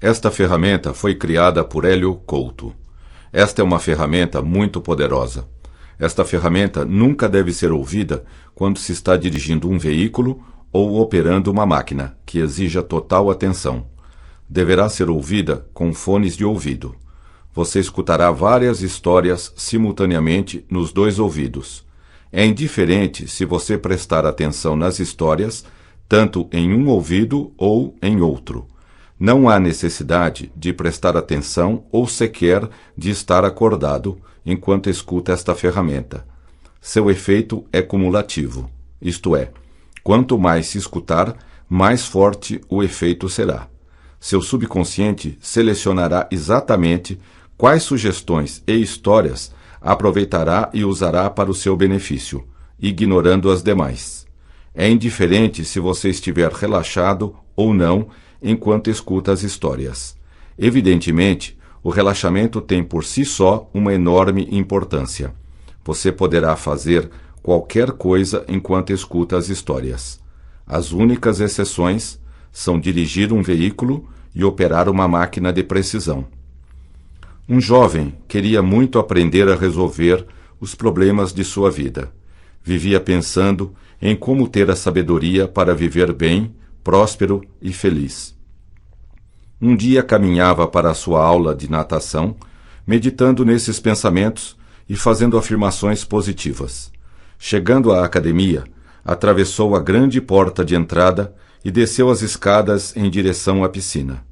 Esta ferramenta foi criada por Hélio Couto. Esta é uma ferramenta muito poderosa. Esta ferramenta nunca deve ser ouvida quando se está dirigindo um veículo ou operando uma máquina, que exija total atenção. Deverá ser ouvida com fones de ouvido. Você escutará várias histórias simultaneamente nos dois ouvidos. É indiferente se você prestar atenção nas histórias, tanto em um ouvido ou em outro. Não há necessidade de prestar atenção ou sequer de estar acordado enquanto escuta esta ferramenta. Seu efeito é cumulativo, isto é, quanto mais se escutar, mais forte o efeito será. Seu subconsciente selecionará exatamente quais sugestões e histórias aproveitará e usará para o seu benefício, ignorando as demais. É indiferente se você estiver relaxado ou não enquanto escuta as histórias. Evidentemente, o relaxamento tem por si só uma enorme importância. Você poderá fazer qualquer coisa enquanto escuta as histórias. As únicas exceções são dirigir um veículo e operar uma máquina de precisão. Um jovem queria muito aprender a resolver os problemas de sua vida. Vivia pensando em como ter a sabedoria para viver bem, próspero e feliz. Um dia caminhava para a sua aula de natação, meditando nesses pensamentos e fazendo afirmações positivas. Chegando à academia, atravessou a grande porta de entrada e desceu as escadas em direção à piscina.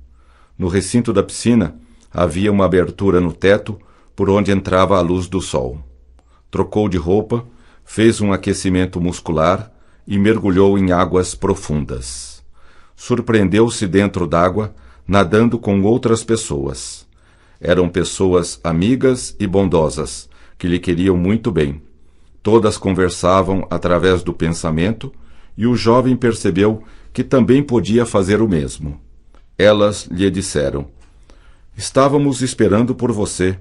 No recinto da piscina, havia uma abertura no teto por onde entrava a luz do sol. Trocou de roupa, fez um aquecimento muscular e mergulhou em águas profundas. Surpreendeu-se dentro d'água, nadando com outras pessoas. Eram pessoas amigas e bondosas, que lhe queriam muito bem. Todas conversavam através do pensamento e o jovem percebeu que também podia fazer o mesmo. Elas lhe disseram: "Estávamos esperando por você.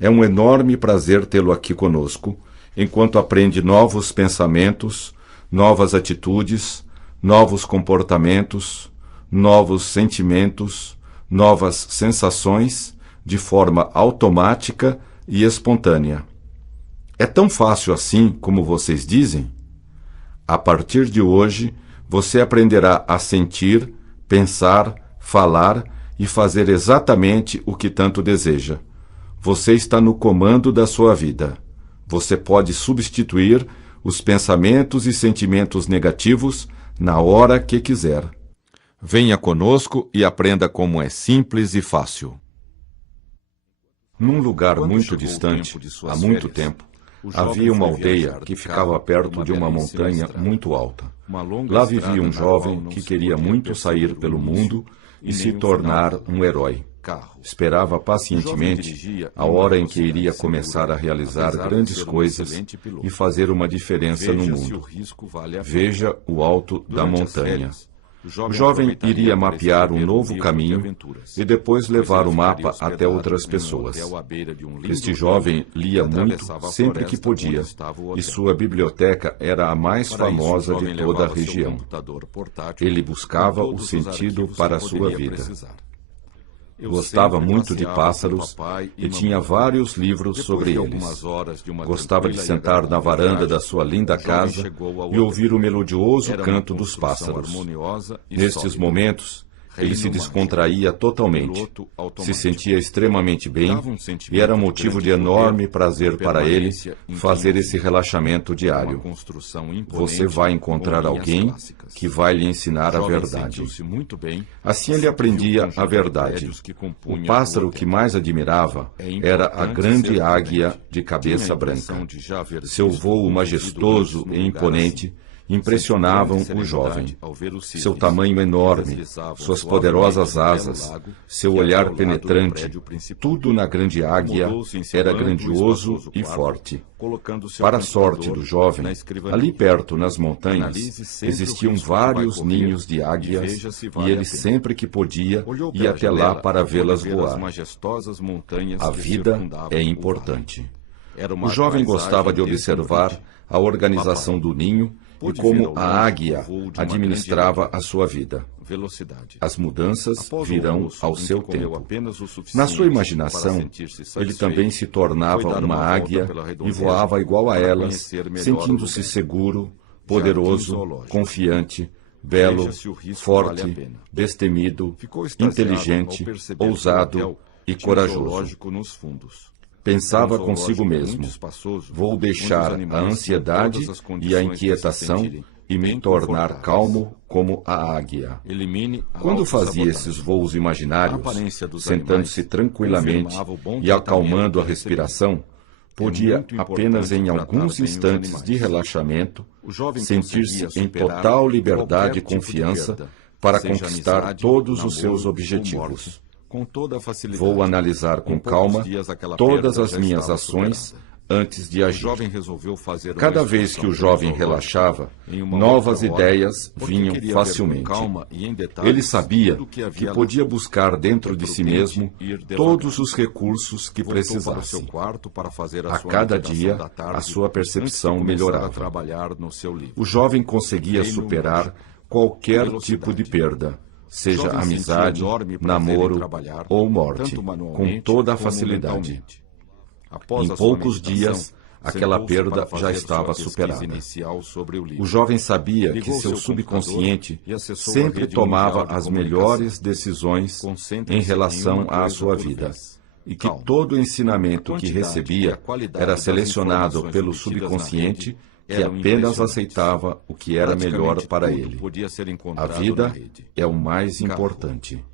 É um enorme prazer tê-lo aqui conosco, enquanto aprende novos pensamentos, novas atitudes, novos comportamentos, novos sentimentos, novas sensações, de forma automática e espontânea. É tão fácil assim como vocês dizem? A partir de hoje, você aprenderá a sentir, pensar, falar e fazer exatamente o que tanto deseja. Você está no comando da sua vida. Você pode substituir os pensamentos e sentimentos negativos na hora que quiser. Venha conosco e aprenda como é simples e fácil." Num lugar muito distante, há muito tempo, havia uma aldeia que ficava perto de uma montanha muito alta. Lá vivia um jovem que queria muito sair pelo mundo e se tornar um herói. Esperava pacientemente a hora em que iria começar a realizar grandes coisas e fazer uma diferença no mundo. Veja o alto da montanha. O jovem iria mapear um novo caminho e depois levar o mapa até outras pessoas. Este jovem lia muito sempre que podia, e sua biblioteca era a mais famosa de toda a região. Ele buscava o sentido para a sua vida. Gostava muito de pássaros e tinha vários livros sobre eles. Gostava de sentar na varanda da sua linda casa e ouvir o melodioso canto dos pássaros. Nestes momentos, ele se descontraía totalmente, se sentia extremamente bem e era motivo de enorme prazer para ele fazer esse relaxamento diário. Você vai encontrar alguém que vai lhe ensinar a verdade. Assim ele aprendia a verdade. O pássaro que mais admirava era a grande águia de cabeça branca. Seu voo majestoso e imponente impressionavam o jovem. Seu tamanho enorme, suas poderosas asas, seu olhar penetrante, tudo na grande águia era grandioso e forte. Para a sorte do jovem, ali perto nas montanhas, existiam vários ninhos de águias e ele sempre que podia ia até lá para vê-las voar. A vida é importante. O jovem gostava de observar a organização do ninho e como a águia administrava a sua vida. As mudanças virão ao seu tempo. Na sua imaginação, ele também se tornava uma águia e voava igual a elas, sentindo-se seguro, poderoso, confiante, belo, forte, destemido, inteligente, ousado e corajoso. Pensava consigo mesmo: vou deixar a ansiedade e a inquietação e me tornar calmo como a águia. Quando fazia esses voos imaginários, sentando-se tranquilamente e acalmando a respiração, podia apenas em alguns instantes de relaxamento sentir-se em total liberdade e confiança para conquistar todos os seus objetivos. Vou analisar com calma todas as minhas ações antes de agir. Cada vez que o jovem relaxava, novas ideias vinham facilmente. Ele sabia que podia buscar dentro de si mesmo todos os recursos que precisasse. A cada dia, a sua percepção melhorava. O jovem conseguia superar qualquer tipo de perda, seja amizade, namoro ou morte, com toda a facilidade. Em poucos dias, aquela perda já estava superada. O jovem sabia que seu subconsciente sempre tomava as melhores decisões em relação à sua vida, e que todo o ensinamento que recebia era selecionado pelo subconsciente, que apenas aceitava o que era melhor para ele. A vida é o mais importante.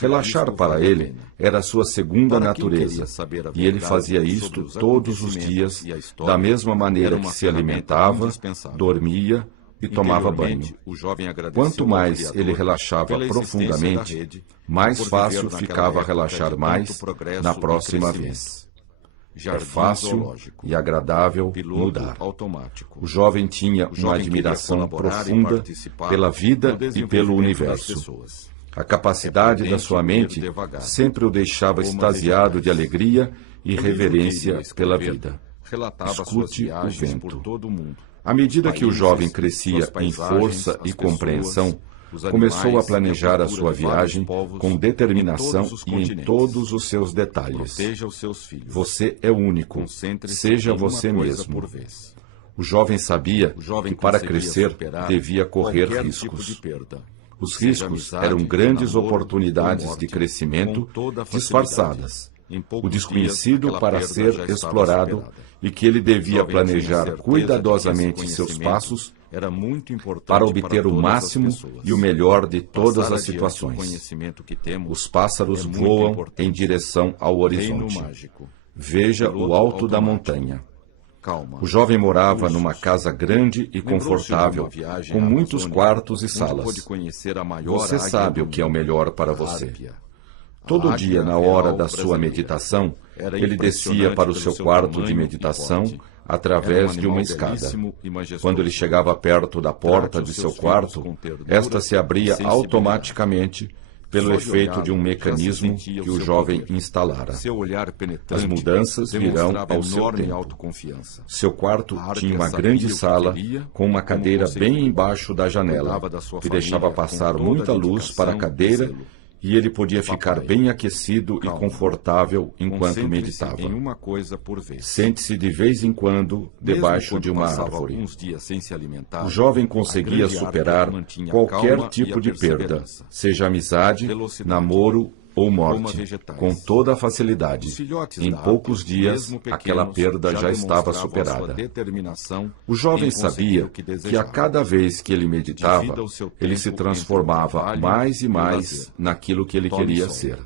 Relaxar para ele era sua segunda natureza, e ele fazia isto todos os dias, da mesma maneira que se alimentava, dormia e tomava banho. Quanto mais ele relaxava profundamente, mais fácil ficava relaxar mais na próxima vez. É fácil e agradável mudar. O jovem tinha uma admiração profunda pela vida e pelo universo. A capacidade da sua mente sempre o deixava extasiado de alegria e reverência pela vida. Escute o vento. À medida que o jovem crescia em força e compreensão, começou a planejar a sua viagem com determinação e em todos os seus detalhes. Você é único, seja você mesmo. O jovem sabia que para crescer devia correr riscos. Os riscos eram grandes oportunidades de crescimento disfarçadas, o desconhecido para ser explorado, e que ele devia planejar cuidadosamente seus passos para obter o máximo e o melhor de todas as situações. Os pássaros voam em direção ao horizonte. Veja o alto da montanha. O jovem morava numa casa grande e confortável, com muitos quartos e salas. Você sabe o que é o melhor para você. Todo dia, na hora da sua meditação, ele descia para o seu quarto de meditação através de uma escada. Quando ele chegava perto da porta de seu quarto, esta se abria automaticamente pelo efeito de um mecanismo que o jovem instalara. As mudanças virão ao seu tempo. Seu quarto tinha uma grande sala com uma cadeira bem embaixo da janela, que deixava passar muita luz para a cadeira, e ele podia ficar bem aquecido e confortável enquanto meditava. Sente-se de vez em quando debaixo de uma árvore. O jovem conseguia superar qualquer tipo de perda, seja amizade, namoro ou morte, com toda a facilidade. Em poucos dias, aquela perda já estava superada. O jovem sabia que a cada vez que ele meditava, ele se transformava mais e mais naquilo que ele queria ser.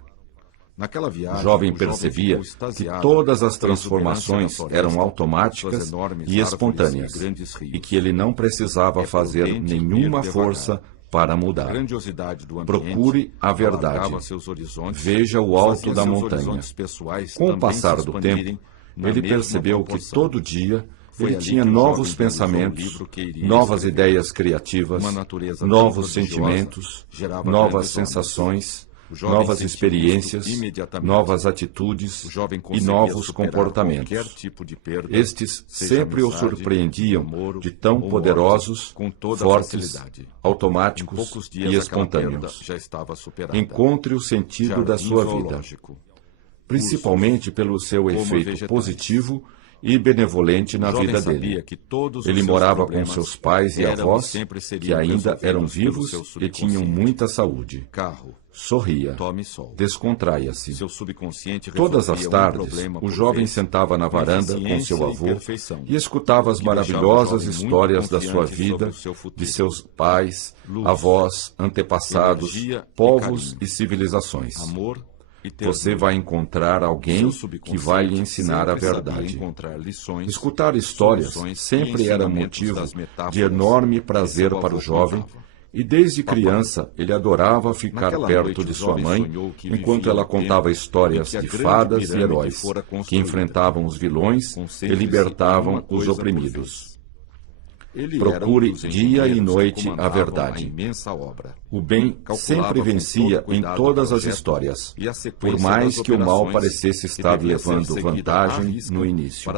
O jovem percebia que todas as transformações eram automáticas e espontâneas, e que ele não precisava fazer nenhuma força para mudar. Procure a verdade. Veja o alto da montanha. Com o passar do tempo, ele percebeu que todo dia ele tinha novos pensamentos, novas ideias criativas, novos sentimentos, novas sensações, novas experiências, novas atitudes e novos comportamentos. Estes sempre o surpreendiam de tão poderosos, fortes, automáticos e espontâneos. Encontre o sentido da sua vida, principalmente pelo seu efeito positivo e benevolente na vida dele. Ele morava com seus pais e avós, que ainda eram vivos e tinham muita saúde. Sorria, descontraia-se. Todas as tardes, o jovem sentava na varanda com seu avô e escutava as maravilhosas histórias da sua vida, de seus pais, avós, antepassados, povos e civilizações. Você vai encontrar alguém que vai lhe ensinar a verdade. Escutar histórias sempre era motivo de enorme prazer para o jovem, e desde criança ele adorava ficar perto de sua mãe enquanto ela contava histórias de fadas e heróis que enfrentavam os vilões e libertavam os oprimidos. Procure dia e noite a verdade. O bem sempre vencia em todas as histórias, por mais que o mal parecesse estar levando vantagem no início.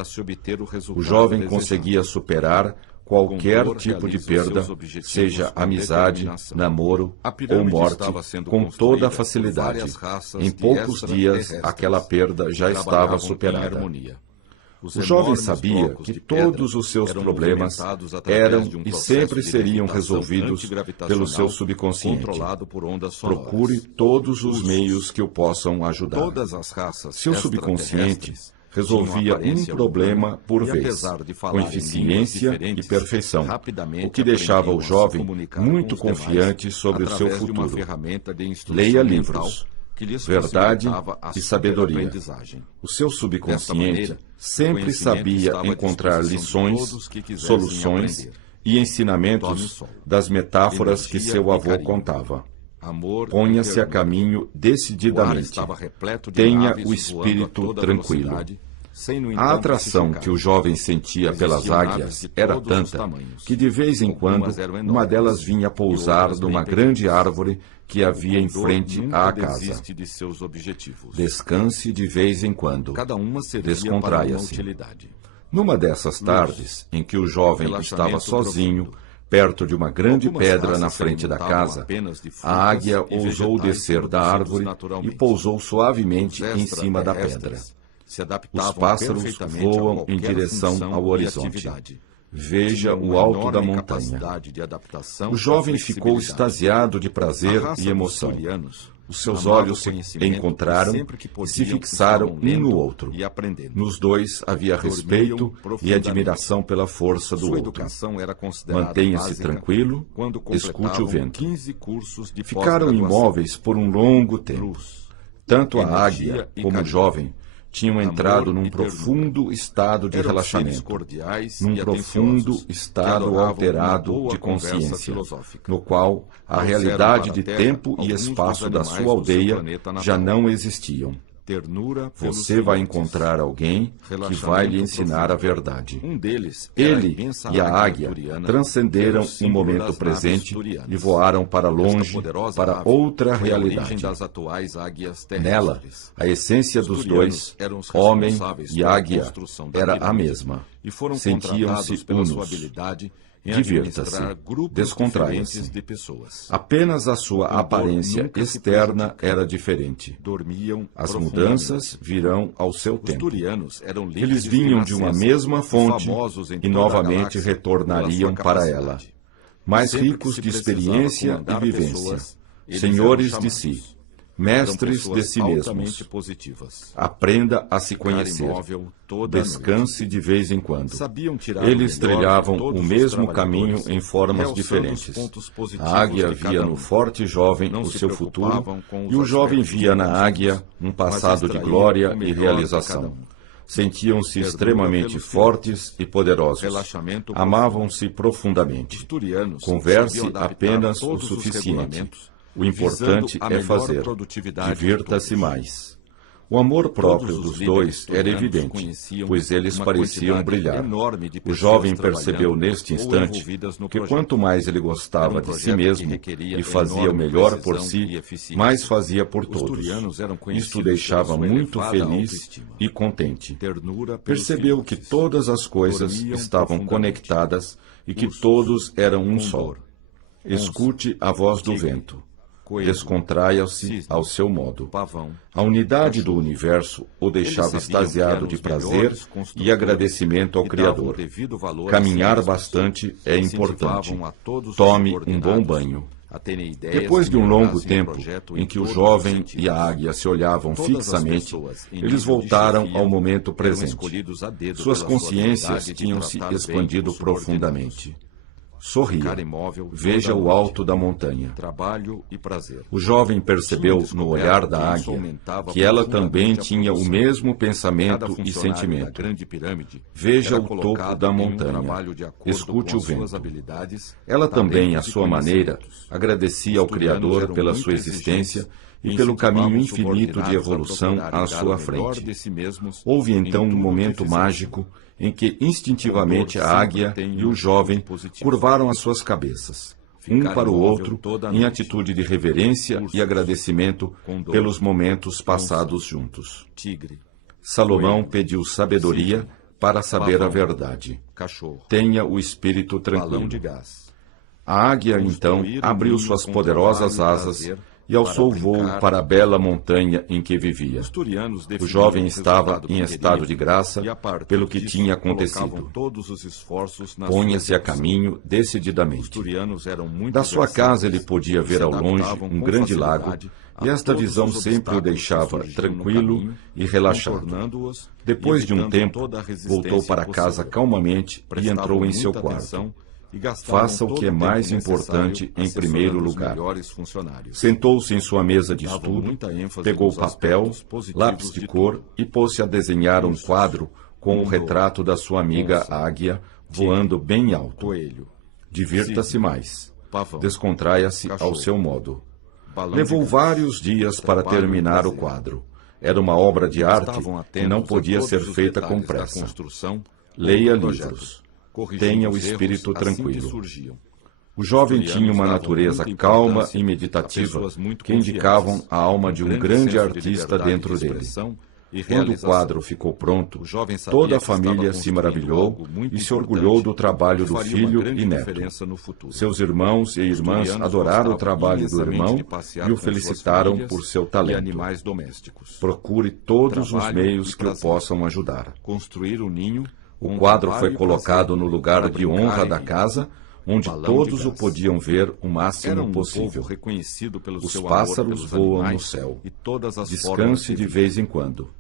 O jovem conseguia superar qualquer tipo de perda, seja amizade, namoro ou morte, com toda facilidade. Em poucos dias, aquela perda já estava superada. O jovem sabia que todos os seus problemas eram e sempre seriam resolvidos pelo seu subconsciente. Procure todos os meios que o possam ajudar. Seu subconsciente resolvia um problema por vez, com eficiência e perfeição, o que deixava o jovem muito confiante sobre o seu futuro. Leia livros, verdade e sabedoria. O seu subconsciente sempre sabia encontrar lições, soluções e ensinamentos das metáforas que seu avô contava. Ponha-se a caminho decididamente. Tenha o espírito tranquilo. A atração que o jovem sentia pelas águias era tanta que, de vez em quando, uma delas vinha pousar numa grande árvore que havia em frente à casa. Descanse de vez em quando. Descontraia-se. Numa dessas tardes, em que o jovem estava sozinho, perto de uma grande pedra na frente da casa, a águia ousou descer da árvore e pousou suavemente em cima da pedra. Os pássaros voam em direção ao horizonte. Veja o alto da montanha. O jovem ficou extasiado de prazer e emoção. Os seus olhos se encontraram e se fixaram um no outro. Nos dois havia respeito e admiração pela força do outro. Mantenha-se tranquilo, escute o vento. Ficaram imóveis por um longo tempo. Tanto a águia como o jovem tinham entrado num profundo estado de relaxamento, num profundo estado alterado de consciência, no qual a realidade de tempo e espaço da sua aldeia já não existiam. Você vai encontrar alguém que vai lhe ensinar a verdade. Ele e a águia transcenderam o momento presente e voaram para longe, para outra realidade. Nela, a essência dos dois, homem e águia, era a mesma. Sentiam-se unos. Divirta-se, descontraia-se. Apenas a sua aparência externa era diferente. As mudanças virão ao seu tempo. Eles vinham de uma mesma fonte e novamente retornariam para ela. Mais ricos de experiência e vivência, senhores de si, mestres de si mesmos. Aprenda a se conhecer. Descanse de vez em quando. Eles trilhavam o mesmo caminho em formas diferentes. A águia via no forte jovem o seu futuro, e o jovem via na águia um passado de glória e realização. Sentiam-se extremamente fortes e poderosos. Amavam-se profundamente. Converse apenas o suficiente. O importante é fazer. Divirta-se mais. O amor próprio dos dois era evidente, pois eles pareciam brilhar. O jovem percebeu neste instante que quanto mais ele gostava de si mesmo e fazia o melhor por si, mais fazia por todos. Isto o deixava muito feliz e contente. Percebeu que todas as coisas estavam conectadas e que todos eram um só. Escute a voz do vento. Descontraia-se ao seu modo. A unidade do universo o deixava extasiado de prazer e agradecimento ao Criador. Caminhar bastante é importante. Tome um bom banho. Depois de um longo tempo em que o jovem e a águia se olhavam fixamente, eles voltaram ao momento presente. Suas consciências tinham se expandido profundamente. Sorria. Veja o alto da montanha. O jovem percebeu no olhar da águia que ela também tinha o mesmo pensamento e sentimento. Veja o topo da montanha. Escute o vento. Ela também, à sua maneira, agradecia ao Criador pela sua existência e pelo caminho infinito de evolução à sua frente. Houve então um momento mágico em que instintivamente a águia e o jovem curvaram as suas cabeças, um para o outro, em atitude de reverência e agradecimento pelos momentos passados juntos. Salomão pediu sabedoria para saber a verdade. Tenha o espírito tranquilo. A águia, então, abriu suas poderosas asas e alçou voo para a bela montanha em que vivia. O jovem estava em estado de graça pelo que tinha acontecido. Ponha-se a caminho decididamente. Da sua casa ele podia ver ao longe um grande lago, e esta visão sempre o deixava tranquilo e relaxado. Depois de um tempo, voltou para casa calmamente e entrou em seu quarto. Faça o que é mais importante em primeiro lugar. Sentou-se em sua mesa de estudo, pegou papel, lápis de cor e pôs-se a desenhar um quadro com o retrato da sua amiga águia voando bem alto. Divirta-se mais. Descontraia-se ao seu modo. Levou vários dias para terminar o quadro. Era uma obra de arte e não podia ser feita com pressa. Leia livros. Tenha o espírito tranquilo. O jovem tinha uma natureza calma e meditativa que indicavam a alma de um grande artista dentro dele. Quando o quadro ficou pronto, toda a família se maravilhou e se orgulhou do trabalho do filho e neto. Seus irmãos e irmãs adoraram o trabalho do irmão e o felicitaram por seu talento. Procure todos os meios que o possam ajudar. O quadro foi colocado no lugar de honra da casa, onde todos o podiam ver o máximo possível. Os pássaros voam no céu. Descanse de vez em quando.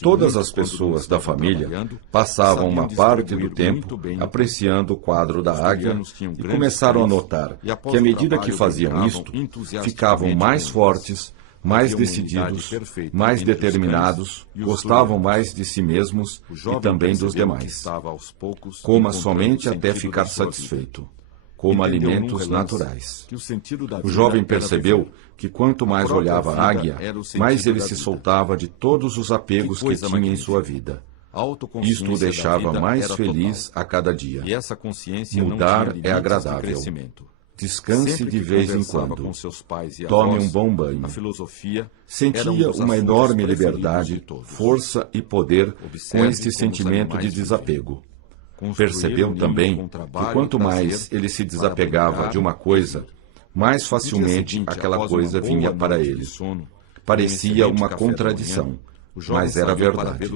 Todas as pessoas da família passavam uma parte do tempo apreciando o quadro da águia e começaram a notar que, à medida que faziam isto, ficavam mais fortes, mais decididos, mais determinados, gostavam mais de si mesmos e também dos demais. Coma somente até ficar satisfeito. Coma alimentos naturais. O jovem percebeu que quanto mais olhava a águia, mais ele se soltava de todos os apegos que tinha em sua vida. Isto o deixava mais feliz a cada dia. Mudar é agradável. Descanse de vez em quando. Tome um bom banho. Sentia uma enorme liberdade, força e poder com este sentimento de desapego. Percebeu também que quanto mais ele se desapegava de uma coisa, mais facilmente aquela coisa vinha para ele. Parecia uma contradição, mas era verdade.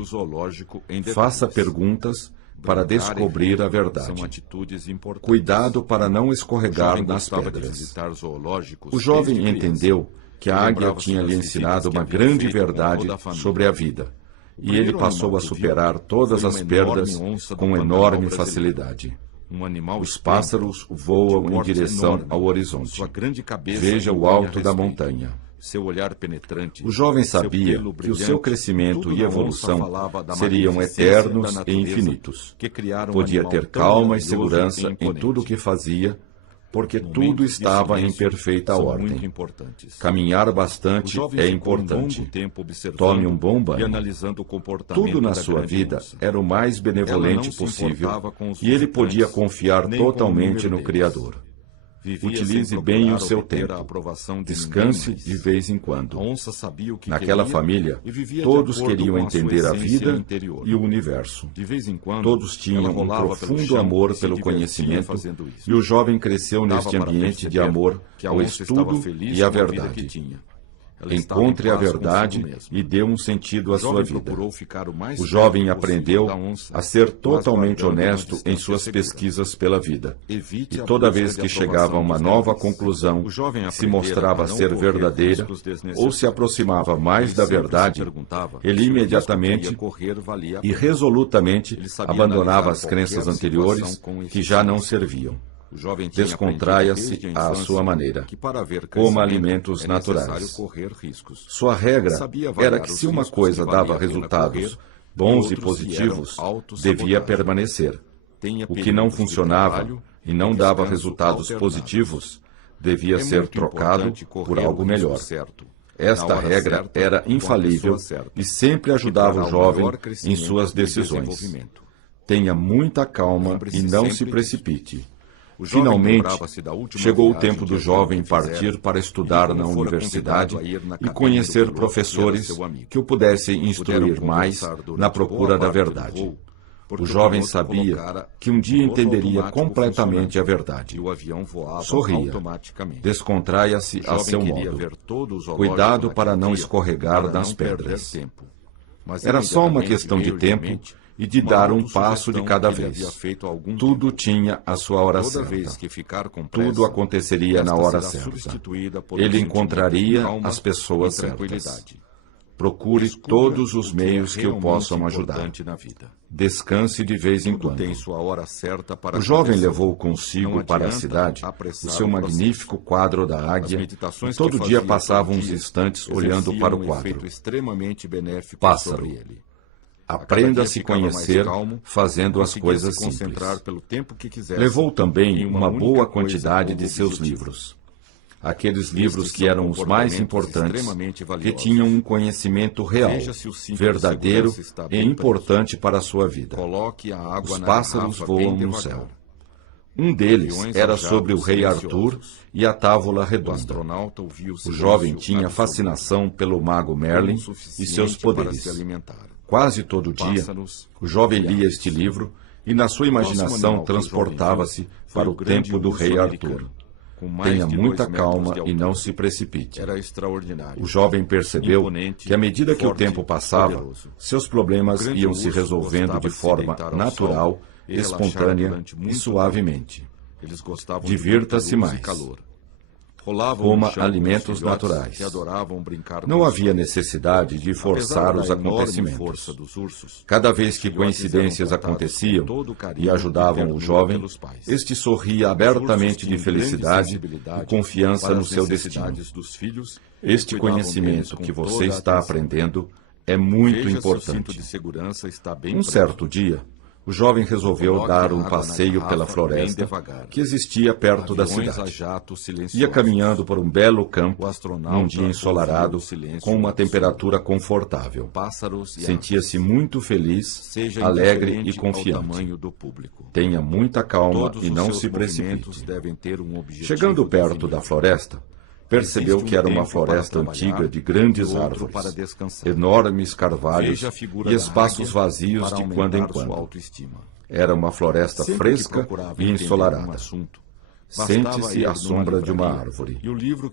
Faça perguntas para descobrir a verdade. Cuidado para não escorregar nas pedras. O jovem entendeu que a águia tinha lhe ensinado uma grande verdade sobre a vida, e ele passou a superar todas as perdas com enorme facilidade. Os pássaros voam em direção ao horizonte. Veja o alto da montanha. O jovem sabia que o seu crescimento e evolução seriam eternos e infinitos. Podia ter calma e segurança em tudo o que fazia, porque tudo estava em perfeita ordem. Caminhar bastante é importante. Tome um bom banho. Tudo na sua vida era o mais benevolente possível e ele podia confiar totalmente no Criador. Utilize bem o seu tempo. Descanse de vez em quando. Naquela família, todos queriam entender a vida e o universo. Todos tinham um profundo amor pelo conhecimento e o jovem cresceu neste ambiente de amor ao estudo e à verdade. Encontre a verdade e dê um sentido à sua vida. O jovem aprendeu a ser totalmente honesto em suas pesquisas pela vida. E toda vez que chegava a uma nova conclusão, se mostrava ser verdadeira ou se aproximava mais da verdade, ele imediatamente e resolutamente abandonava as crenças anteriores que já não serviam. Descontraia-se à sua maneira. Coma alimentos naturais. Sua regra era que se uma coisa dava resultados bons e positivos, devia permanecer. O que não funcionava e não dava resultados positivos, devia ser trocado por algo melhor. Esta regra era infalível e sempre ajudava o jovem em suas decisões. Tenha muita calma e não se precipite. Finalmente, chegou o tempo do jovem partir para estudar na universidade e conhecer professores que o pudessem instruir mais na procura da verdade. O jovem sabia que um dia entenderia completamente a verdade. Sorria. Descontraia-se a seu modo. Cuidado para não escorregar nas pedras. Era só uma questão de tempo e de dar um passo de cada vez. Tudo tinha a sua hora certa. Tudo aconteceria na hora certa. Ele encontraria as pessoas certas. Procure todos os meios que o possam ajudar. Descanse de vez em quando. O jovem levou consigo para a cidade o seu magnífico quadro da águia e todo dia passava uns instantes olhando para o quadro. Pássaro. Aprenda a se conhecer fazendo as coisas simples. Levou também uma boa quantidade de seus livros. Aqueles livros que eram os mais importantes, que tinham um conhecimento real, verdadeiro e importante para a sua vida. Os pássaros voam no céu. Um deles era sobre o rei Arthur e a Távola Redonda. O jovem tinha fascinação pelo mago Merlin e seus poderes. Quase todo dia, o jovem lia este livro e, na sua imaginação, transportava-se para o tempo do rei Arthur. Tenha muita calma e não se precipite. O jovem percebeu que, à medida que o tempo passava, seus problemas iam se resolvendo de forma natural, espontânea e suavemente. Divirta-se mais. Coma alimentos naturais. Não havia necessidade de forçar os acontecimentos. Cada vez que coincidências aconteciam e ajudavam o jovem, este sorria abertamente de felicidade e confiança no seu destino. Este conhecimento que você está aprendendo é muito importante. Um certo dia, o jovem resolveu dar um passeio pela floresta que existia perto da cidade. Ia caminhando por um belo campo, num dia ensolarado, com uma temperatura confortável. Sentia-se muito feliz, alegre e confiante. Tenha muita calma e não se precipite. Chegando perto da floresta, percebeu que era uma floresta antiga de grandes árvores, enormes carvalhos e espaços vazios de quando em quando. Era uma floresta fresca e ensolarada. Sente-se à sombra de uma árvore.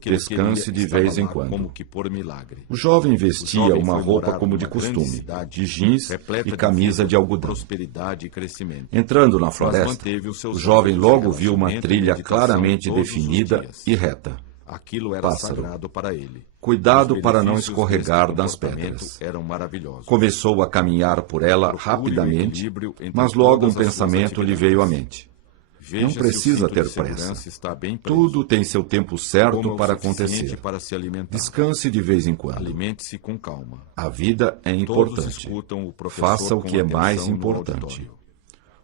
Descanse de vez em quando. O jovem vestia uma roupa como de costume, de jeans e camisa de algodão. Entrando na floresta, o jovem logo viu uma trilha claramente definida e reta. Pássaro. Cuidado para não escorregar nas pedras. Começou a caminhar por ela rapidamente, mas logo um pensamento lhe veio à mente. Não precisa ter pressa. Tudo tem seu tempo certo para acontecer. Descanse de vez em quando. A vida é importante. Faça o que é mais importante.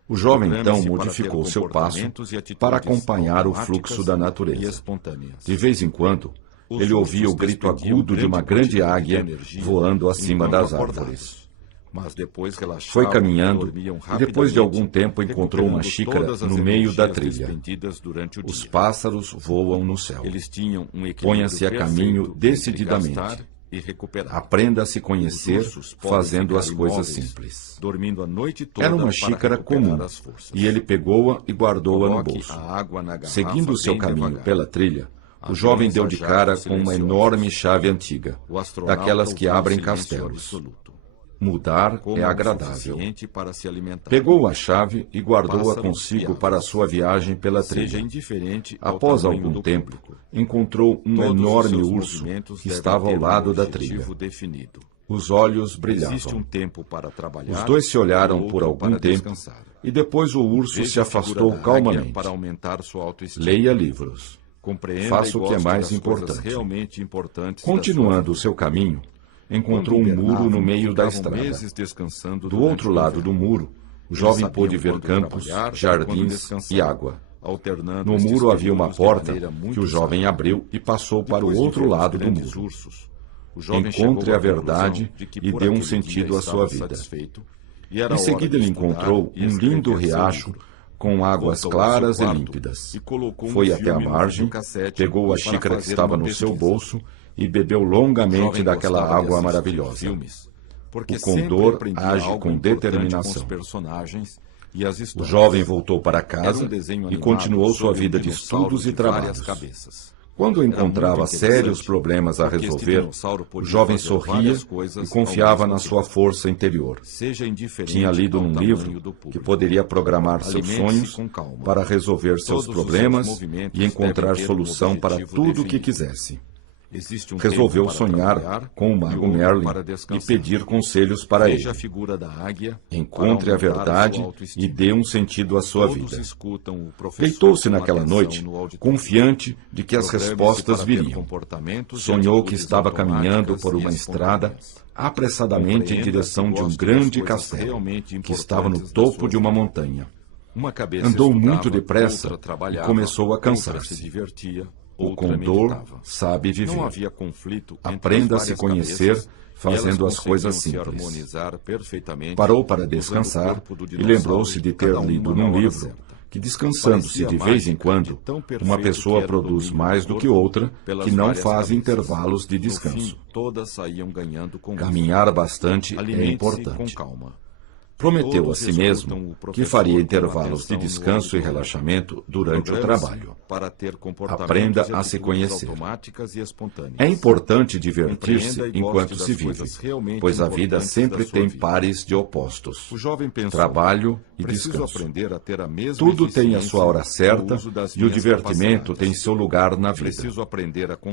O jovem então modificou seu passo para acompanhar o fluxo da natureza. De vez em quando, ele ouvia o grito agudo de uma grande águia voando acima das árvores. Foi caminhando e depois de algum tempo encontrou uma xícara no meio da trilha. Os pássaros voam no céu. Ponha-se a caminho decididamente. Aprenda a se conhecer fazendo as coisas simples. Era uma xícara comum, e ele pegou-a e guardou-a no bolso. Seguindo o seu caminho pela trilha, o jovem deu de cara com uma enorme chave antiga, daquelas que abrem castelos. Mudar é agradável. Pegou a chave e guardou-a consigo para a sua viagem pela trilha. Após algum tempo, encontrou um enorme urso que estava ao lado da trilha. Os olhos brilhavam. Os dois se olharam por algum tempo e depois o urso se afastou calmamente. Leia livros. Faça o que é mais importante. Continuando o seu caminho, encontrou um muro no meio da estrada. Do outro lado do muro, o jovem pôde ver campos, jardins e água. No muro havia uma porta que o jovem abriu e passou para o outro lado do muro. Encontre a verdade e dê um sentido à sua vida. Em seguida ele encontrou um lindo riacho com águas claras e límpidas. Foi até a margem, pegou a xícara que estava no seu bolso e bebeu longamente daquela água maravilhosa. O condor age com determinação. O jovem voltou para casa e continuou sua vida de estudos e trabalhos. Quando encontrava sérios problemas a resolver, o jovem sorria e confiava na sua força interior. Tinha lido num livro que poderia programar seus sonhos para resolver seus problemas e encontrar solução para tudo o que quisesse. Resolveu sonhar com o mago Merlin e pedir conselhos para ele. Encontre a verdade e dê um sentido à sua vida. Deitou-se naquela noite, confiante de que as respostas viriam. Sonhou que estava caminhando por uma estrada apressadamente em direção de um grande castelo, que estava no topo de uma montanha. Andou muito depressa e começou a cansar-se. O condor sabe viver. Aprenda a se conhecer fazendo as coisas simples. Parou para descansar e lembrou-se de ter lido num livro que, descansando-se de vez em quando, uma pessoa produz mais do que outra que não faz intervalos de descanso. Caminhar bastante é importante. Prometeu a si mesmo que faria intervalos de descanso e relaxamento durante o trabalho. Aprenda a se conhecer. É importante divertir-se enquanto se vive, pois a vida sempre tem pares de opostos: trabalho e descanso. Tudo tem a sua hora certa e o divertimento tem seu lugar na vida.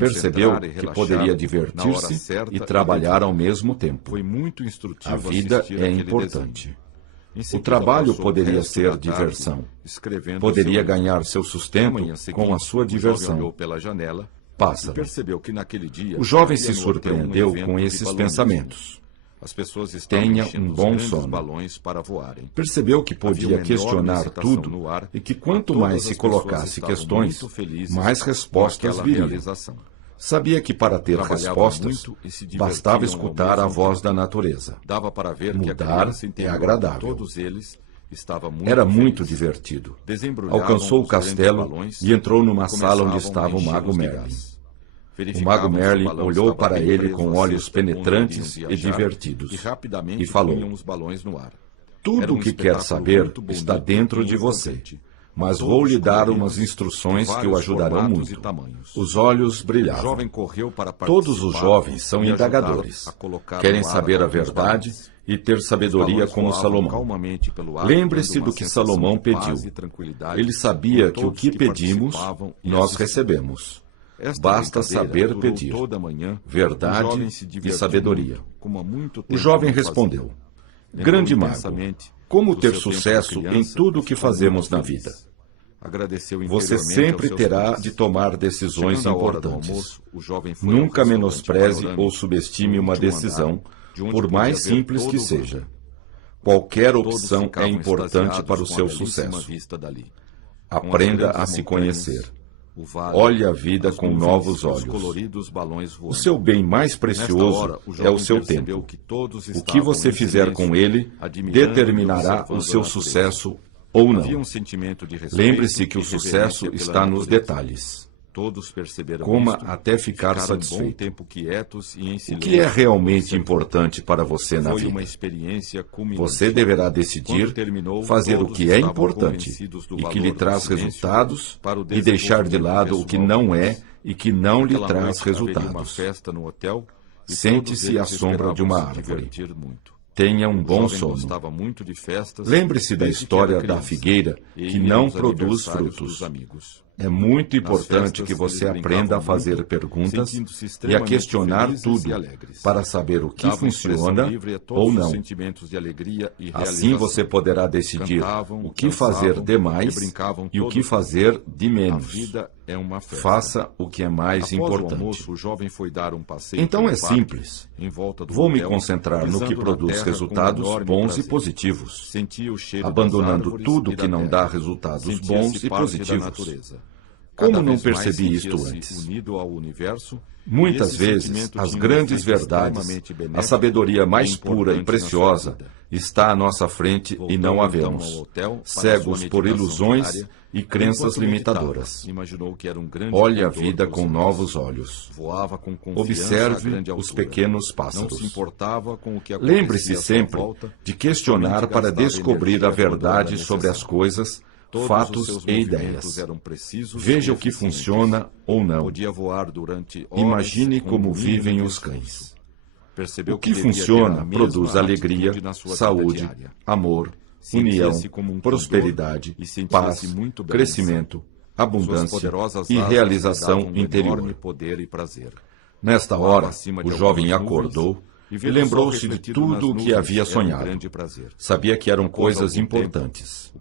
Percebeu que poderia divertir-se e trabalhar ao mesmo tempo. A vida é importante. O trabalho poderia ser diversão. Poderia ganhar seu sustento com a sua diversão. Pássaro. O jovem se surpreendeu com esses pensamentos. Tenha um bom sono. Percebeu que podia questionar tudo e que quanto mais se colocasse questões, mais respostas viriam. Sabia que para ter respostas, bastava escutar a voz da natureza. Mudar é agradável. Era muito divertido. Alcançou o castelo e entrou numa sala onde estava o mago Merlin. O mago Merlin olhou para ele com olhos penetrantes e divertidos e falou: tudo o que quer saber está dentro de você. Mas vou lhe dar umas instruções que o ajudarão muito. Os olhos brilhavam. Todos os jovens são indagadores. Querem saber a verdade e ter sabedoria como Salomão. Lembre-se do que Salomão pediu. Ele sabia que o que pedimos, nós recebemos. Basta saber pedir. Verdade e sabedoria. O jovem respondeu: grande mago, como ter sucesso em tudo o que fazemos na vida? Você sempre terá de tomar decisões importantes. Nunca menospreze ou subestime uma decisão, por mais simples que seja. Qualquer opção é importante para o seu sucesso. Aprenda a se conhecer. Olhe a vida com novos olhos. O seu bem mais precioso é o seu tempo. O que você fizer com ele determinará o seu sucesso ou não. Lembre-se que o sucesso está nos detalhes. Coma até ficar satisfeito. O que é realmente importante para você na vida? Você deverá decidir fazer o que é importante e que lhe traz resultados e deixar de lado o que não é e que não lhe traz resultados. Sente-se à sombra de uma árvore. Tenha um bom sono. Lembre-se da história da figueira que não produz frutos. É muito importante que você aprenda a fazer perguntas e a questionar tudo para saber o que funciona ou não. Assim você poderá decidir o que fazer de mais e o que fazer de menos. Faça o que é mais importante. Então é simples. Vou me concentrar no que produz resultados bons e positivos, abandonando tudo que não dá resultados bons e positivos. Como não percebi isto antes? Muitas vezes, as grandes verdades, a sabedoria mais pura e preciosa, está à nossa frente e não a vemos, cegos por ilusões e crenças limitadoras. Olhe a vida com novos olhos. Observe os pequenos pássaros. Lembre-se sempre de questionar para descobrir a verdade sobre as coisas, fatos e ideias. Veja o que funciona ou não. Imagine como vivem os cães. O que funciona produz alegria, saúde, amor, união, prosperidade, paz, crescimento, abundância e realização interior. Nesta hora, o jovem acordou e lembrou-se de tudo o que havia sonhado. Sabia que eram coisas importantes.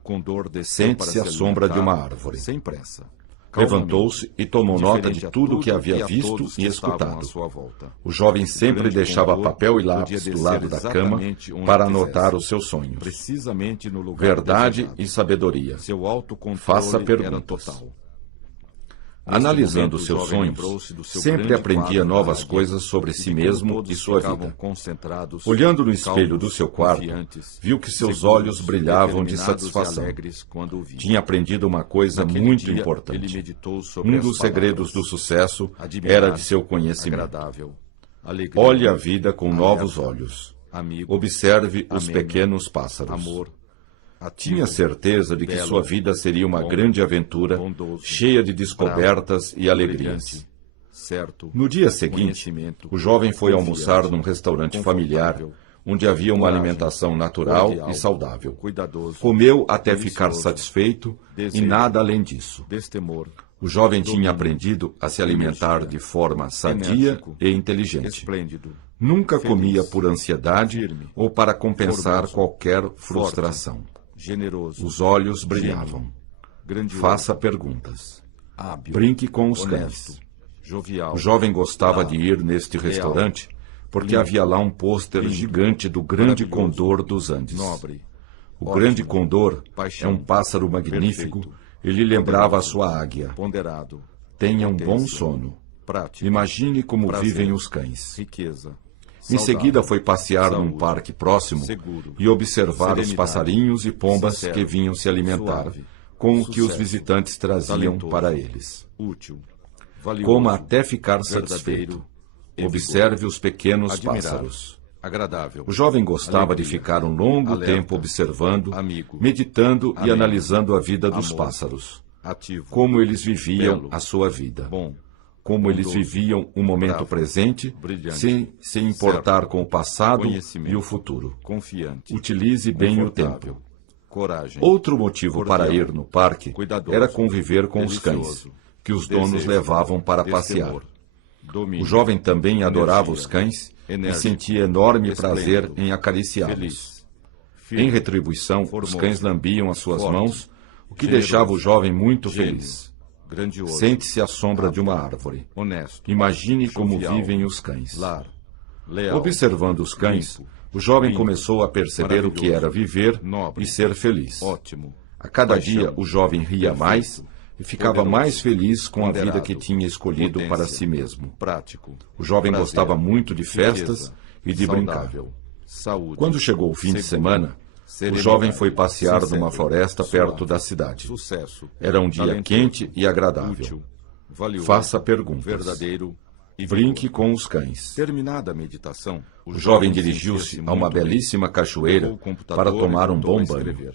Sente-se à sombra de uma árvore. Levantou-se e tomou nota de tudo o que havia visto e escutado. O jovem sempre deixava papel e lápis do lado da cama para anotar os seus sonhos. Verdade e sabedoria. Faça perguntas. Analisando seus sonhos, sempre aprendia novas coisas sobre si mesmo e sua vida. Olhando no espelho do seu quarto, viu que seus olhos brilhavam de satisfação. Tinha aprendido uma coisa muito importante. Um dos segredos do sucesso era de seu conhecimento. Olhe a vida com novos olhos. Observe os pequenos pássaros. Tinha certeza de que sua vida seria uma grande aventura, cheia de descobertas e alegrias. No dia seguinte, o jovem foi almoçar num restaurante familiar, onde havia uma alimentação natural e saudável. Comeu até ficar satisfeito e nada além disso. O jovem tinha aprendido a se alimentar de forma sadia e inteligente. Nunca comia por ansiedade ou para compensar qualquer frustração. Os olhos brilhavam. Faça perguntas. Brinque com os cães. O jovem gostava de ir neste restaurante porque havia lá um pôster gigante do grande condor dos Andes. O grande condor é um pássaro magnífico e lhe lembrava a sua águia. Tenha um bom sono. Imagine como vivem os cães. Em seguida foi passear num parque próximo e observar os passarinhos e pombas que vinham se alimentar com o que os visitantes traziam para eles. Coma até ficar satisfeito. Observe os pequenos pássaros. O jovem gostava de ficar um longo tempo observando, meditando e analisando a vida dos pássaros. Como eles viviam a sua vida. Como eles viviam o momento presente, sem se importar com o passado e o futuro. Utilize bem o tempo. Outro motivo para ir no parque era conviver com os cães, que os donos levavam para passear. O jovem também adorava os cães e sentia enorme prazer em acariciá-los. Em retribuição, os cães lambiam as suas mãos, o que deixava o jovem muito feliz. Sente-se à sombra de uma árvore. Imagine como vivem os cães. leal, Observando os cães, limpo, o jovem lindo, começou a perceber o que era viver nobre, e ser feliz. ótimo. A cada Paixão, dia, o jovem ria perfeito, mais e ficava poderoso, mais feliz com a vida ponderado, que tinha escolhido potência, para si mesmo. prático. O jovem prazer, gostava muito de festas riqueza, e de brincar. saudável, saúde. Quando chegou o fim de seguro, semana, o serenidade, jovem foi passear sincero, numa floresta suave, perto da cidade. Sucesso. Era um dia talentoso, quente e agradável. útil, valioso, Faça perguntas. verdadeiro e Brinque vigor. com os cães. Terminada a meditação, O jovem sentia-se dirigiu-se a muito uma bem. belíssima cachoeira Pegou o computador para tomar e um voltou bom a banho. escrever.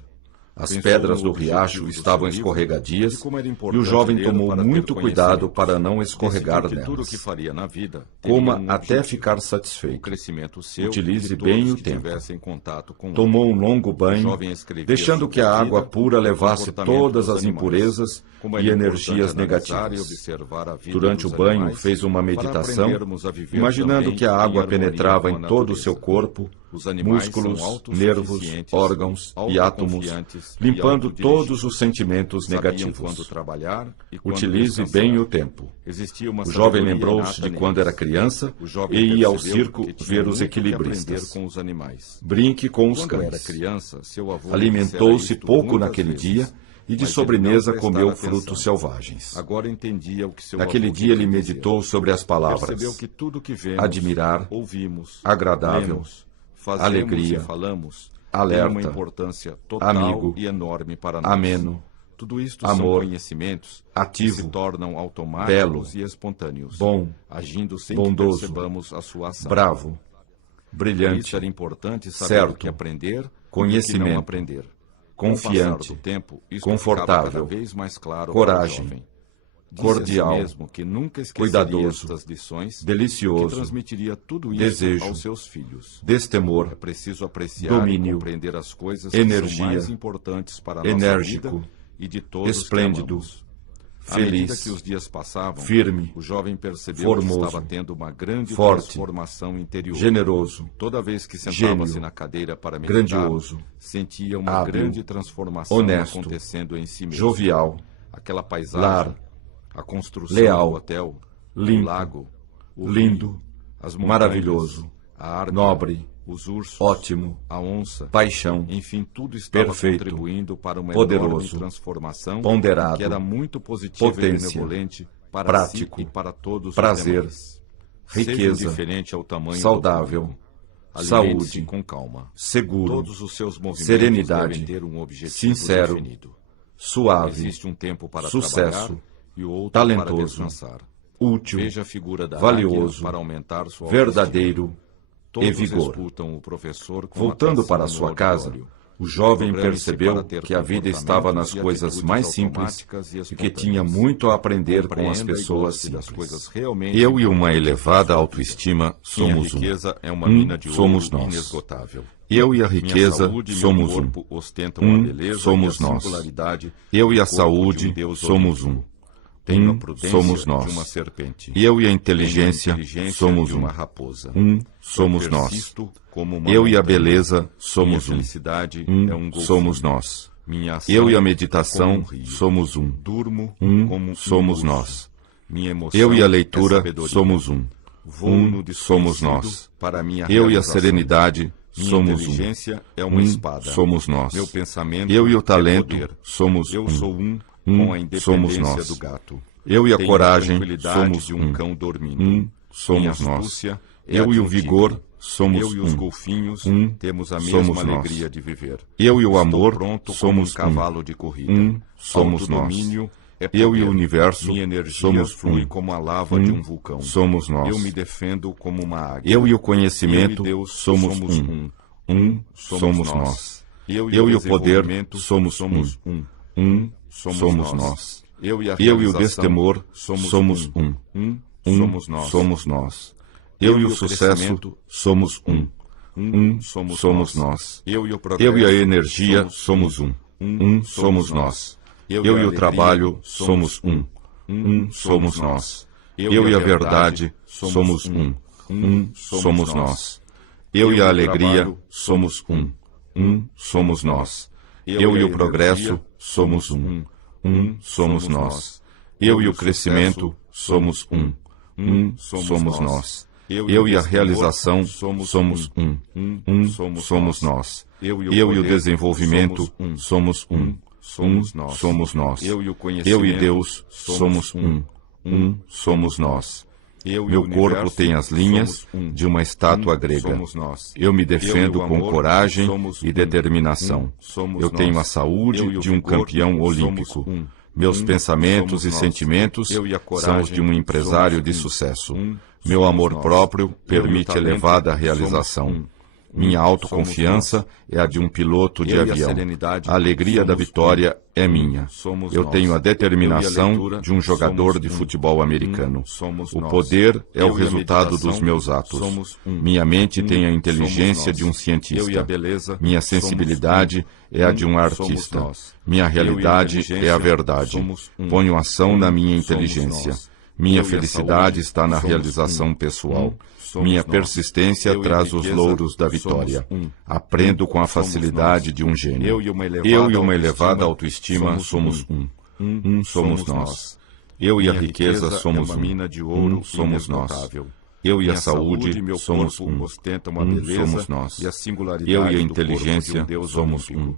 As Pensou pedras no do riacho objetivo do estavam seu livro escorregadias e como era e o importante jovem ler tomou para ter muito cuidado conhecimentos. para não escorregar Decidiu que tudo o que nelas. faria na vida teria Coma um até objetivo. ficar O satisfeito. crescimento seu Utilize e de bem todos o que tempo. tivessem contato com Tomou ele. um longo O banho, jovem escrevia deixando sobre que a a água vida pura e o levasse comportamento todas dos as animais. impurezas Como e era energias importante analisar e negativas. observar a vida Durante o dos banho, animais fez uma para meditação, aprendermos a viver imaginando também que a em água harmonia penetrava com a em todo o seu natureza. corpo, Os animais músculos, são nervos, autossuficientes, órgãos e átomos, autoconfiantes e limpando todos autodirigidos. os sentimentos Sabiam negativos. quando trabalhar e quando Utilize descansar. bem o tempo. Existia uma O jovem sabedoria lembrou-se de inata quando neles. era criança O jovem e ia ao percebeu circo que tinha ver os muito que aprender equilibristas. com os animais. Brinque com os Quando era cães. criança, seu avô Alimentou-se dissera isto pouco muitas naquele vezes, dia e de mas ele sobremesa não comeu prestara frutos atenção. selvagens. Agora entendia o que seu Naquele avô dia ele queria dizer. meditou sobre as palavras Percebeu que tudo que vemos, admirar, ouvimos, agradável, lemos, fazemos alegria, e falamos alerta, tem uma importância total amigo, e enorme para nós. ameno, Tudo isto amor, são conhecimentos ativo, que se tornam automáticos belo, e espontâneos, bom, agindo sem bondoso, que percebamos a sua ação. bravo, Por brilhante, isso era importante saber certo, o que aprender e o que conhecimento, não aprender. confiante, Com o passar do tempo, isso confortável, ficava cada vez mais claro coragem, para o jovem. Disse cordial, a si mesmo que nunca esqueceria cuidadoso, estas lições, delicioso, que transmitiria tudo isso desejo, aos seus filhos. É destemor, preciso apreciar domínio, e compreender as coisas que energia, são mais importantes para a nossa enérgico, vida e de todos esplêndido, que amamos. À medida feliz, que os dias passavam, firme, o jovem percebeu formoso, que estava tendo uma grande forte, transformação interior. generoso, Toda vez que sentava-se gênio, na cadeira para meditar, grandioso, sentia uma hábil, grande transformação honesto, acontecendo em si mesmo. jovial, Aquela paisagem, lar, a construção leal, do hotel, limpo, o lago, o lindo, rio, as montanhas, maravilhoso, a árvore, nobre, os ursos, ótimo, a onça, paixão, enfim, tudo estava perfeito, contribuindo para uma poderoso, enorme transformação ponderado, que era muito positiva potência, e benevolente para prático, si e para todos prazer, os demais. riqueza, Seja indiferente ao tamanho saudável, do problema. Alimente-se saúde, com calma. seguro, Todos os seus movimentos serenidade, devem ter um objetivo sincero, definido. suave, Existe um tempo para sucesso, trabalhar e outro talentoso, para descansar. útil, Veja a figura da valioso, águia para aumentar sua verdadeiro autoestima. Todos e vigor. escutam o professor com Voltando atenção para no sua casa, auditório. o jovem Programe-se percebeu para ter que a vida estava nas comportamentos e coisas atitudes mais simples automáticas e e que tinha espontâneas. muito a aprender com as Compreenda e pessoas goste das simples. coisas realmente Eu e uma importantes elevada para a sua autoestima Minha somos um. riqueza é uma mina de somos ouro nós. inesgotável. Eu e a Minha riqueza saúde e somos meu um. corpo ostentam a beleza somos e a nós. singularidade Eu e do a corpo saúde de um Deus somos um. olímpico. Tenho a prudência somos de nós. uma serpente. Eu e a Tenho a inteligência inteligência somos de um. uma raposa. Somos nós. Persisto como uma Eu e a montanha. beleza Minha somos um. felicidade é um golfinho. Somos nós. Minha ação Eu e a como meditação um rio. somos um. Durmo como um Somos urso. nós. Minha emoção Eu e a é leitura sabedoria. somos um. Vou no somos desconhecido nós. para a minha Eu e a realização. serenidade Minha somos um. inteligência é uma espada. Somos nós. Meu pensamento Eu e o é talento poder. somos Eu um. sou um com a somos independência nós. do gato. Eu e a Tenho coragem tranquilidade somos de um um. cão dormindo. Somos Minha nós. astúcia é Eu e o atingível. vigor somos Eu e os um. golfinhos temos a somos mesma nós. alegria de viver. Eu e o Estou amor pronto somos como um cavalo de corrida. somos nós. Autodomínio é Eu e poder. o universo Minha energia somos flui como a lava de um vulcão. Somos nós. Eu me defendo como uma águia. Eu e o Eu conhecimento e Deus somos um. Somos nós. Eu Eu e o poder desenvolvimento somos um. Somos nós. Eu e a Eu e o realização destemor somos um. Somos nós. Somos nós. Eu e o sucesso crescimento somos um. Somos nós. Eu e a energia somos um. Somos nós. Eu e o trabalho somos um. Somos nós. Eu e a verdade somos um. Somos nós. Eu e a alegria somos um. Somos nós. Eu e o progresso somos um. Somos nós. Eu e o crescimento somos um. Somos nós. Eu e a realização somos um. Somos nós. Eu e o desenvolvimento somos um. Somos nós. Eu e Deus somos um. Somos nós. Meu corpo tem as linhas de uma estátua grega. Eu me defendo com coragem e determinação. Eu tenho a saúde de um campeão olímpico. Meus pensamentos e sentimentos são os de um empresário de sucesso. Meu amor próprio permite elevada realização. Minha autoconfiança é a de um piloto de avião. A alegria da vitória é minha. Eu tenho a determinação de um jogador de futebol americano. O poder é o resultado dos meus atos. Minha mente tem a inteligência de um cientista. Minha sensibilidade é a de um artista. Minha realidade é a verdade. Ponho ação na minha inteligência. Minha felicidade está na realização pessoal. Minha persistência traz os louros da vitória. Aprendo com a facilidade de um gênio. Eu e uma elevada autoestima somos um. Somos nós. Eu e a riqueza somos um. Somos nós. Eu e a saúde somos um. Somos nós. Eu e a inteligência somos um.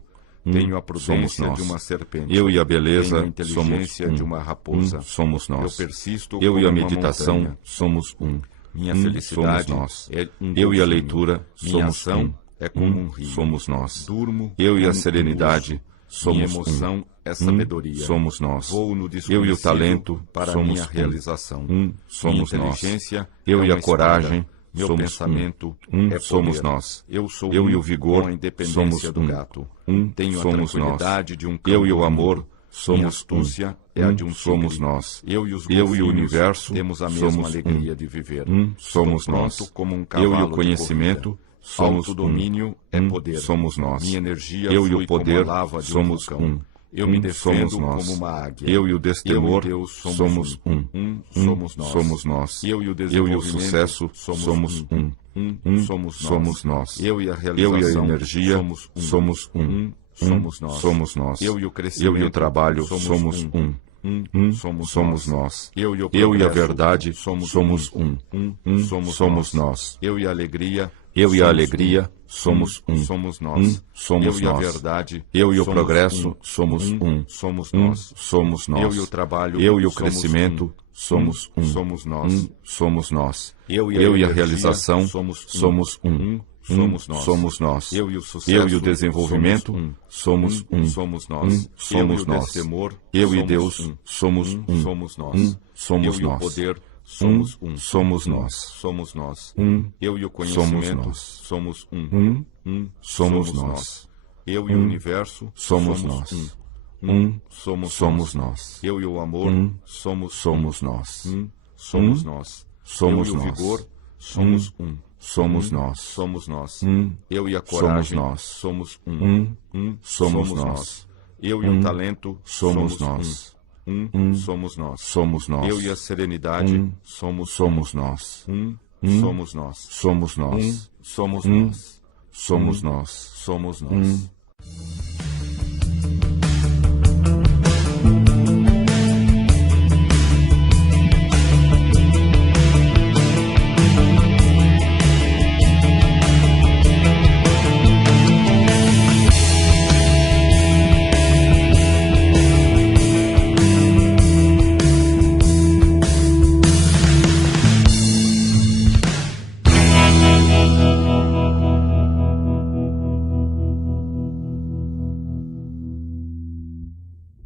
Tenho a prudência de uma serpente. Eu e a beleza Tenho a somos inteligência de uma raposa. Somos nós. Eu persisto Eu como e a uma meditação montanha. somos um. Minha Somos felicidade nós. é um Eu e a golfinho. leitura Minha somos ação um. é como um rio. Somos nós. Durmo Eu e a como um serenidade urso. somos Minha emoção é sabedoria. Somos nós. Vou no Eu e o desconhecido talento para somos minha realização. Somos minha nós. inteligência Eu é e a uma coragem espada. Meu somos pensamento é Somos poder. nós. Eu sou Eu e o vigor com a independência somos do gato. Tenho a Somos tranquilidade nós. de um cão Eu e o dormindo. amor Minha somos astúcia é a de um Somos tigre. nós. Eu e os Eu e o golfinhos universo temos a mesma somos alegria de viver. Somos Estou nós. pronto como um Eu cavalo e o de conhecimento corrida. somos Autodomínio é poder. Somos nós. Minha energia Eu e flui o poder como a lava de somos um vulcão. Eu me Somos defendo nós. como uma águia. Eu e o destemor Eu e Deus somos somos nós. Somos nós. Eu e o Eu e o desenvolvimento sucesso somos Somos nós. Eu e a Eu e a realização energia somos somos nós. Somos nós. Eu e o Eu crescimento e o trabalho somos Somos nós. Eu e a verdade somos Somos nós. Eu e a alegria somos somos nós. Somos Eu e a nós. verdade Eu e o somos progresso somos somos nós. Somos nós. Eu e o trabalho Eu e o somos crescimento somos somos nós. Somos nós. Eu Eu e a energia realização somos somos somos nós. Eu Eu e o sucesso Eu e o desenvolvimento somos somos nós. Somos Eu e o nós. destemor Eu e somos Deus somos somos nós. Somos Eu e o nós. poder somos Somos nós. somos nós. Eu e o Somos conhecimento nós. somos Somos nós. Eu e o universo Somos nós. somos Somos nós. Eu e o amor somos nós. somos nós. Somos Eu e o nós. vigor somos Somos nós. somos nós. Eu e a Somos coragem nós. somos Somos nós. Eu e o talento Somos nós. somos nós. Somos nós. Eu e a serenidade somos nós. somos nós. Somos nós. Somos nós. Somos nós. Somos nós.